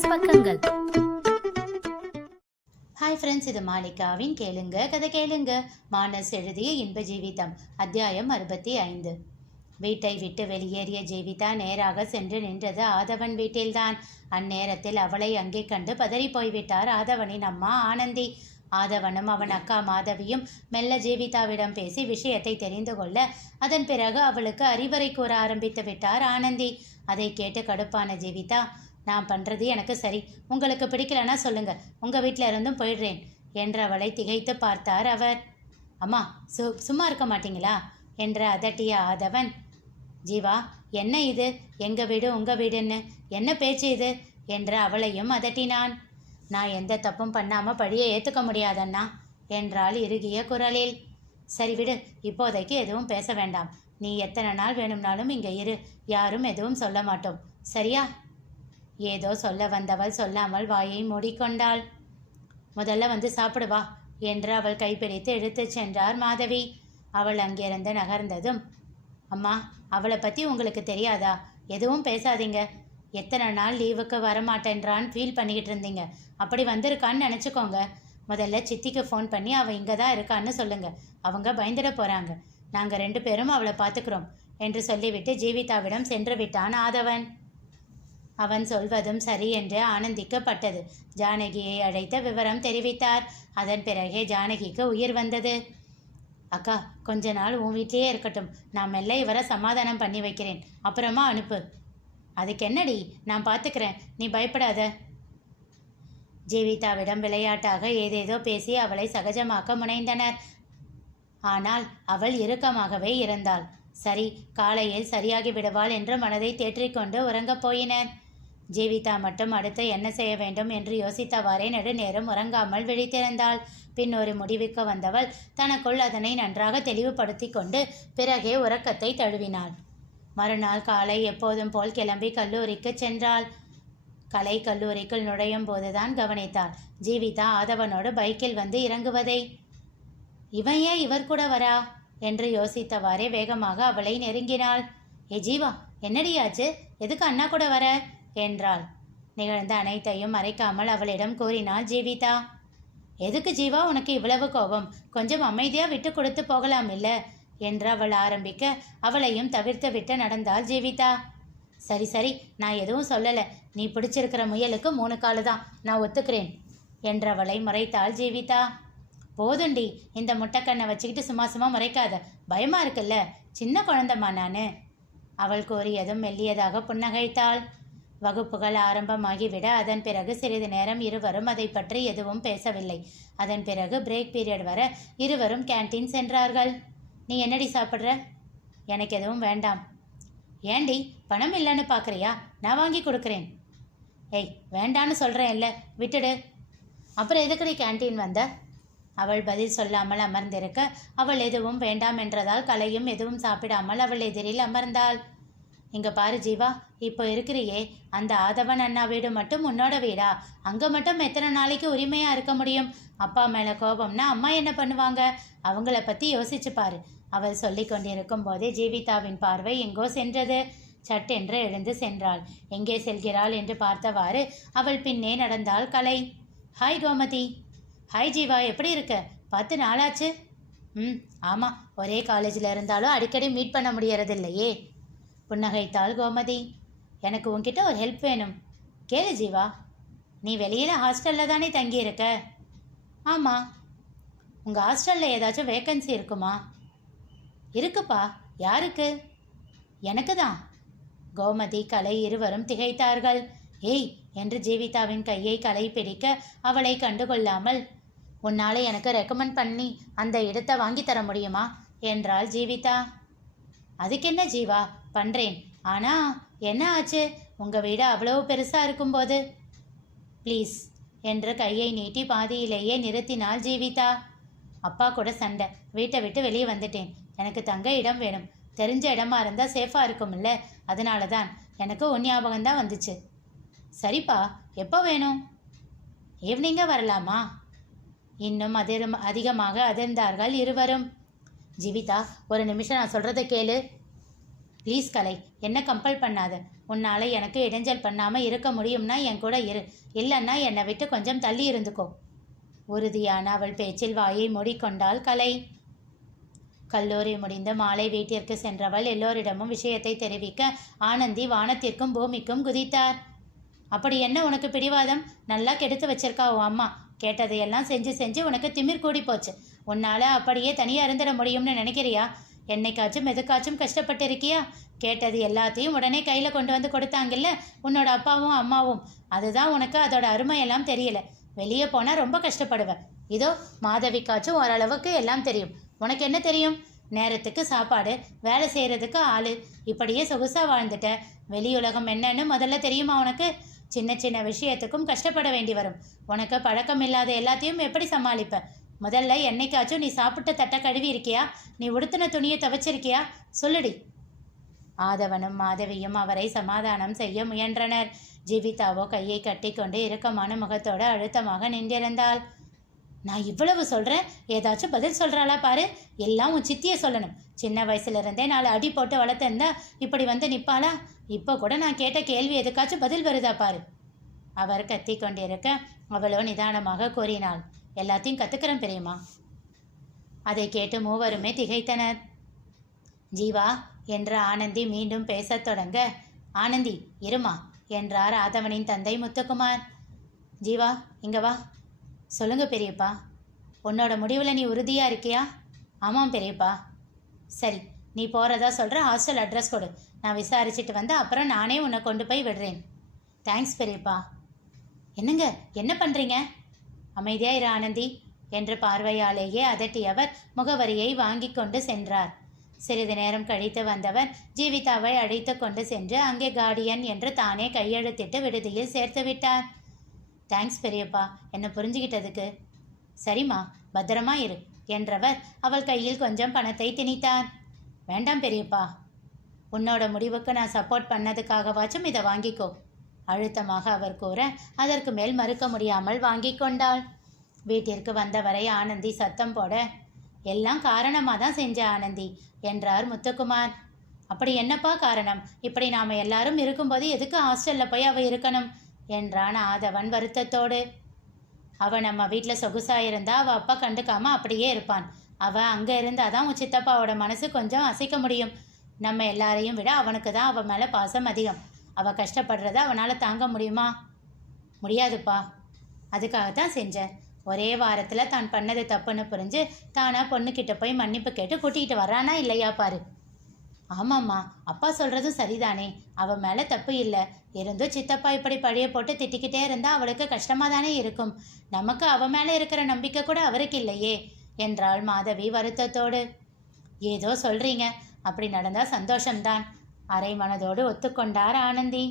மானஸ் பக்கங்கள். Hi friends, இது மாலிகாவின் கேளுங்க கதை கேளுங்க. மானஸ் எழுதிய இன்ப ஜீவிதம், அத்தியாயம் 65. வீட்டை விட்டு வெளியேறிய ஜீவிதா நேராக சென்று நின்றது ஆதவன் வீட்டில்தான். அந்நேரத்தில் அவளை அங்கே கண்டு பதறி போய்விட்டார் ஆதவனின் அம்மா ஆனந்தி. ஆதவனும் அவன் அக்கா மாதவியும் மெல்ல ஜீவிதாவிடம் பேசி விஷயத்தை தெரிந்து கொள்ள அதன் பிறகு அவளுக்கு அறிவுரை கூற ஆரம்பித்து விட்டார் ஆனந்தி. அதை கேட்டு கடுப்பான ஜீவிதா, நான் பண்ணுறது எனக்கு சரி, உங்களுக்கு பிடிக்கலன்னா சொல்லுங்க, உங்கள் வீட்டில் இருந்தும் போயிடுறேன் என்று அவளை திகைத்து பார்த்தார் அவர். அம்மா, சும்மா இருக்க மாட்டீங்களா என்று அதட்டிய ஆதவன், ஜீவா என்ன இது, எங்கள் வீடு உங்கள் வீடுன்னு என்ன பேச்சு இது என்று அவளையும் அதட்டினான். நான் எந்த தப்பும் பண்ணாமல் பழியை ஏற்றுக்க முடியாதண்ணா என்றாள் இறுகிய குரலில். சரி விடு, இப்போதைக்கு எதுவும் பேச வேண்டாம். நீ எத்தனை நாள் வேணும்னாலும் இங்கே இரு, யாரும் எதுவும் சொல்ல மாட்டோம், சரியா? ஏதோ சொல்ல வந்தவள் சொல்லாமல் வாயை மூடிக்கொண்டாள். முதல்ல வந்து சாப்பிடுவா என்று அவள் கைப்பிடித்து இழுத்துச் சென்றார் மாதவி. அவள் அங்கிருந்து நகர்ந்ததும், அம்மா அவளை பற்றி உங்களுக்கு தெரியாதா, எதுவும் பேசாதீங்க. எத்தனை நாள் லீவுக்கு வரமாட்டேன்றான்னு ஃபீல் பண்ணிக்கிட்டு இருந்தீங்க, அப்படி வந்திருக்கான்னு நினச்சிக்கோங்க. முதல்ல சித்திக்கு ஃபோன் பண்ணி அவள் இங்கே தான் இருக்கான்னு சொல்லுங்கள், அவங்க பயந்துட போகிறாங்க. நாங்கள் 2 பேரும் அவளை பார்த்துக்கிறோம் என்று சொல்லிவிட்டு ஜீவிதாவிடம் சென்று விட்டான் ஆதவன். அவன் சொல்வதும் சரி என்று ஆனந்திக்கப்பட்டது. ஜானகியை அழைத்த விவரம் தெரிவித்தார். அதன் பிறகே ஜானகிக்கு உயிர் வந்தது. அக்கா, கொஞ்ச நாள் உன் வீட்லேயே இருக்கட்டும், நான் மெல்ல இவரை சமாதானம் பண்ணி வைக்கிறேன், அப்புறமா அனுப்பு. அதுக்கு என்னடி, நான் பார்த்துக்கிறேன், நீ பயப்படாத. ஜீவிதாவிடம் விளையாட்டாக ஏதேதோ பேசி அவளை சகஜமாக்க முனைந்தனர். ஆனால் அவள் இறுக்கமாகவே இருந்தாள். சரி, காலையில் சரியாகி விடுவாள் என்று மனதை தேற்றிக்கொண்டு உறங்கப் போயினர். ஜீவிதா மட்டும் அடுத்து என்ன செய்ய வேண்டும் என்று யோசித்தவாறே நெடுநேரம் உறங்காமல் விழித்திருந்தாள். பின் ஒரு முடிவுக்கு வந்தவள் தனக்குள் அதனை நன்றாக தெளிவுபடுத்தி கொண்டு பிறகே உறக்கத்தை தழுவினாள். மறுநாள் காலை எப்போதும் போல் கிளம்பி கல்லூரிக்கு சென்றாள். கலை கல்லூரிக்குள் நுழையும் போதுதான் கவனித்தாள் ஜீவிதா ஆதவனோடு பைக்கில் வந்து இறங்குவதை. இவன் ஏன் இவர் கூட வரா என்று யோசித்தவாறே வேகமாக அவளை நெருங்கினாள். ஏ ஜீவா, என்னடியாச்சு, எதுக்கு அண்ணா கூட வர என்றாள். நிகழ்ந்த அனைத்தையும் மறைக்காமல் அவளிடம் கூறினாள் ஜீவிதா. எதுக்கு ஜீவா உனக்கு இவ்வளவு கோபம், கொஞ்சம் அமைதியா விட்டு கொடுத்து போகலாம் இல்லை என்று அவள் ஆரம்பிக்க அவளையும் தவிர்த்து விட்டு நடந்தாள் ஜீவிதா. சரி சரி, நான் எதுவும் சொல்லலை, நீ பிடிச்சிருக்கிற முயலுக்கு 3 காலு தான், நான் ஒத்துக்கிறேன் என்றவளை முறைத்தாள் ஜீவிதா. போதுண்டி, இந்த முட்டைக்கண்ணை வச்சுக்கிட்டு சும்மா சும்மா முறைக்காத, பயமா இருக்குல்ல, சின்ன குழந்தைம்மா நான் அவள் கூறியதும் மெல்லியதாக புன்னகைத்தாள். வகுப்புகள் ஆரம்பமாகிவிட அதன் பிறகு சிறிது நேரம் இருவரும் அதை பற்றி எதுவும் பேசவில்லை. அதன் பிறகு பிரேக் பீரியட் வர இருவரும் கேன்டீன் சென்றார்கள். நீ என்னடி சாப்பிட்ற? எனக்கு எதுவும் வேண்டாம். ஏண்டி, பணம் இல்லைன்னு பார்க்குறியா? நான் வாங்கி கொடுக்குறேன். ஏய், வேண்டான்னு சொல்கிறேன் இல்லை, விட்டுடு. அப்புறம் எதுக்கடி கேன்டீன் வந்த? அவள் பதில் சொல்லாமல் அமர்ந்திருக்க அவள் எதுவும் வேண்டாம் என்றதால் கலையும் எதுவும் சாப்பிடாமல் அவள் எதிரில் அமர்ந்தாள். இங்கே பாரு ஜீவா, இப்போ இருக்கிறியே அந்த ஆதவன் அண்ணா வீடு மட்டும் உன்னோட வீடா? அங்கே மட்டும் எத்தனை நாளைக்கு உரிமையாக இருக்க முடியும்? அப்பா மேலே கோபம்னா அம்மா என்ன பண்ணுவாங்க? அவங்கள பற்றி யோசிச்சு பாரு. அவள் சொல்லி கொண்டிருக்கும் போதே ஜீவிதாவின் பார்வை எங்கோ சென்றது. சட்டென்று எழுந்து சென்றாள். எங்கே செல்கிறாள் என்று பார்த்தவாறு அவள் பின்னே நடந்தாள் கலை. ஹாய் கோமதி. ஹாய் ஜீவா, எப்படி இருக்க? 10 நாளாச்சு. ஆமாம், ஒரே காலேஜில் இருந்தாலும் அடிக்கடி மீட் பண்ண முடியறதில்லையே புன்னகைத்தாள் கோமதி. எனக்கு உன்கிட்ட ஒரு ஹெல்ப் வேணும். கேளு ஜீவா. நீ வெளியில் ஹாஸ்டலில் தானே தங்கியிருக்க? ஆமாம். உங்கள் ஹாஸ்டலில் ஏதாச்சும் வேக்கன்சி இருக்குமா? இருக்குப்பா. யாருக்கு? எனக்கு தான். கோமதி கலை இருவரும் திகைத்தார்கள். ஏய் என்று ஜீவிதாவின் கையை கலை பிடிக்க அவளை கண்டுகொள்ளாமல், உன்னால் எனக்கு ரெக்கமெண்ட் பண்ணி அந்த இடத்தை வாங்கி தர முடியுமா என்றாள் ஜீவிதா. அதுக்கு என்ன ஜீவா, பண்ணுறேன். ஆனால் என்ன ஆச்சு? உங்கள் வீடு அவ்வளவு பெருசாக இருக்கும்போது ப்ளீஸ் என்று கையை நீட்டி பாதியிலேயே நிறுத்தினாள் ஜீவிதா. அப்பா கூட சண்டை, வீட்டை விட்டு வெளியே வந்துட்டேன். எனக்கு தங்க இடம் வேணும். தெரிஞ்ச இடமா இருந்தால் சேஃபாக இருக்கும்ல, அதனால தான். எனக்கு உன் ஞாபகம்தான் வந்துச்சு. சரிப்பா, எப்போ வேணும்? ஈவினிங்காக வரலாமா? இன்னும் அதிகமாக அதிர்ந்தார்கள் இருவரும். ஜீவிதா, ஒரு நிமிஷம் நான் சொல்கிறத கேளு ப்ளீஸ் கலை, என்ன கம்பல் பண்ணாத. உன்னால் எனக்கு இடைஞ்சல் பண்ணாமல் இருக்க முடியும்னா என் கூட இரு, இல்லைன்னா என்னை விட்டு கொஞ்சம் தள்ளி இருந்துக்கோ. உறுதியான அவள் பேச்சில் வாயை மூடிக்கொண்டாள் கலை. கல்லூரி முடிந்து மாலை வீட்டிற்கு சென்றவள் எல்லோரிடமும் விஷயத்தை தெரிவிக்க ஆனந்தி வானத்திற்கும் பூமிக்கும் குதித்தார். அப்படி என்ன உனக்கு பிடிவாதம்? நல்லா கெடுத்து வச்சிருக்கா உன் அம்மா. கேட்டதையெல்லாம் செஞ்சு செஞ்சு உனக்கு திமிர் கூடி போச்சு. உன்னால் அப்படியே தனியாக இருந்துட முடியும்னு நினைக்கிறியா? என்னைக்காச்சும் எதுக்காச்சும் கஷ்டப்பட்டு இருக்கியா? கேட்டது எல்லாத்தையும் உடனே கையில் கொண்டு வந்து கொடுத்தாங்கல்ல உன்னோட அப்பாவும் அம்மாவும். அதுதான் உனக்கு அதோட அருமையெல்லாம் தெரியல. வெளியே போனால் ரொம்ப கஷ்டப்படுவேன். இதோ மாதவிக்காச்சும் ஓரளவுக்கு எல்லாம் தெரியும். உனக்கு என்ன தெரியும்? நேரத்துக்கு சாப்பாடு, வேலை செய்கிறதுக்கு ஆள், இப்படியே சொகுசாக வாழ்ந்துட்ட. வெளியுலகம் என்னன்னு முதல்ல தெரியுமா உனக்கு? சின்ன சின்ன விஷயத்துக்கும் கஷ்டப்பட வேண்டி வரும். உனக்கு பழக்கம் இல்லாத எல்லாத்தையும் எப்படி சமாளிப்ப? முதல்ல என்னைக்காச்சும் நீ சாப்பிட்ட தட்டை கழுவி இருக்கியா? நீ உடுத்தின துணியை துவைச்சிருக்கியா? சொல்லுடி. ஆதவனும் மாதவியும் அவரை சமாதானம் செய்ய முயன்றனர். ஜீவிதாவோ கையை கட்டிக்கொண்டு இறுக்கமான முகத்தோடு அழுத்தமாக நின்றிருந்தாள். நான் இவ்வளவு சொல்கிறேன், ஏதாச்சும் பதில் சொல்கிறாளா பாரு. எல்லாம் உன் சித்தியை சொல்லணும். சின்ன வயசுலேருந்தே 4 அடி போட்டு வளர்த்துருந்தா இப்படி வந்து நிற்பாளா? இப்போ கூட நான் கேட்ட கேள்வி எதுக்காச்சும் பதில் வருதா பாரு. அவர் கத்தி கொண்டிருக்க அவளோ நிதானமாக கூறினாள். எல்லாத்தையும் கற்றுக்கிறேன் பெரியம்மா. அதை கேட்டு மூவருமே திகைத்தனர். ஜீவா என்ற ஆனந்தி மீண்டும் பேசத் தொடங்க, ஆனந்தி இருமா என்றார் ஆதவனின் தந்தை முத்துக்குமார். ஜீவா இங்கே வா. சொல்லுங்க பெரியப்பா. உன்னோட முடிவில் நீ உறுதியாக இருக்கியா? ஆமாம் பெரியப்பா. சரி, நீ போகிறதா சொல்கிற ஹாஸ்டல் அட்ரஸ் கொடு. நான் விசாரிச்சுட்டு வந்து அப்புறம் நானே உன்னை கொண்டு போய் விடுறேன். தேங்க்ஸ் பெரியப்பா. என்னங்க என்ன பண்ணுறீங்க? அமைதியாக இரு ஆனந்தி என்று பார்வையாலேயே அதட்டியவர் முகவரியை வாங்கி கொண்டு சென்றார். சிறிது நேரம் கழித்து வந்தவர் ஜீவிதாவை அழைத்து கொண்டு சென்று அங்கே கார்டியன் என்று தானே கையெழுத்திட்டு விடுதியில் சேர்த்து விட்டார். தேங்க்ஸ் பெரியப்பா, என்னை புரிஞ்சுக்கிட்டதுக்கு. சரிம்மா, பத்திரமா இரு என்றவர் அவள் கையில் கொஞ்சம் பணத்தை திணித்தார். வேண்டாம் பெரியப்பா, உன்னோட முடிவுக்கு நான் சப்போர்ட் பண்ணதுக்காகவாச்சும் இதை வாங்கிக்கோ அழுத்தமாக அவர் கூற அதற்கு மேல் மறுக்க முடியாமல் வாங்கி கொண்டாள். வீட்டிற்கு வந்தவரை ஆனந்தி சத்தம் போட, எல்லாம் காரணமாக தான் செஞ்ச ஆனந்தி என்றார் முத்துக்குமார். அப்படி என்னப்பா காரணம்? இப்படி நாம் எல்லாரும் இருக்கும்போது எதுக்கு ஹாஸ்டலில் போய் அவள் இருக்கணும் என்றான் ஆதவன் வருத்தத்தோடு. அவள் நம்ம வீட்டில் சொகுசாக இருந்தா அவள் அப்பா கண்டுக்காமல் அப்படியே இருப்பான். அவள் அங்கே இருந்தால் தான் உன் சித்தப்பாவோட மனசு கொஞ்சம் அசைக்க முடியும். நம்ம எல்லாரையும் விட அவனுக்கு தான் அவள் மேலே பாசம் அதிகம். அவள் கஷ்டப்படுறத அவனால் தாங்க முடியுமா? முடியாதுப்பா. அதுக்காகத்தான் செஞ்சேன். ஒரே வாரத்தில் தான் பண்ணது தப்புன்னு புரிஞ்சு தானா பொண்ணுக்கிட்ட போய் மன்னிப்பு கேட்டு கூட்டிகிட்டு வரானா இல்லையா பாரு. ஆமாம்மா, அப்பா சொல்கிறதும் சரிதானே. அவள் மேலே தப்பு இல்லை. இருந்தும் சித்தப்பா இப்படி பழைய போட்டு திட்டிக்கிட்டே இருந்தால் அவளுக்கு கஷ்டமாக தானே இருக்கும். நமக்கு அவள் மேலே இருக்கிற நம்பிக்கை கூட அவருக்கு இல்லையே என்றாள் மாதவி வருத்தத்தோடு. ஏதோ சொல்கிறீங்க, அப்படி நடந்தால் சந்தோஷம்தான் அரை மனதோடு ஒத்துக்கொண்டார் ஆனந்தி.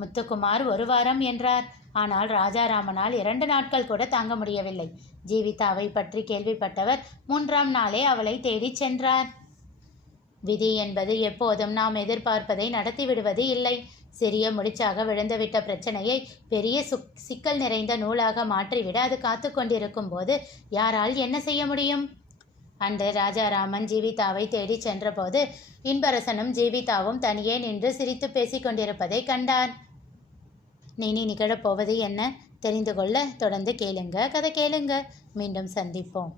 முத்துக்குமார் 1 வாரம் என்றார். ஆனால் ராஜாராமனால் 2 நாட்கள் கூட தாங்க முடியவில்லை. ஜீவிதாவை பற்றி கேள்விப்பட்டவர் 3ஆம் நாளே அவளை தேடிச் சென்றார். விதி என்பது எப்போதும் நாம் எதிர்பார்ப்பதை நடத்திவிடுவது இல்லை. சிறிய முடிச்சாக விழுந்துவிட்ட பிரச்சனையை பெரிய சிக்கல் நிறைந்த நூலாக மாற்றிவிட அது காத்து கொண்டிருக்கும் போது யாரால் என்ன செய்ய முடியும்? அன்று ராஜாராமன் ஜீவிதாவை தேடி சென்றபோது இன்பரசனும் ஜீவிதாவும் தனியே நின்று சிரித்து பேசி கொண்டிருப்பதை கண்டார். நீ நிகழப்போவது என்ன தெரிந்து கொள்ள தொடர்ந்து கேளுங்க. கதை கேளுங்க. மீண்டும் சந்திப்போம்.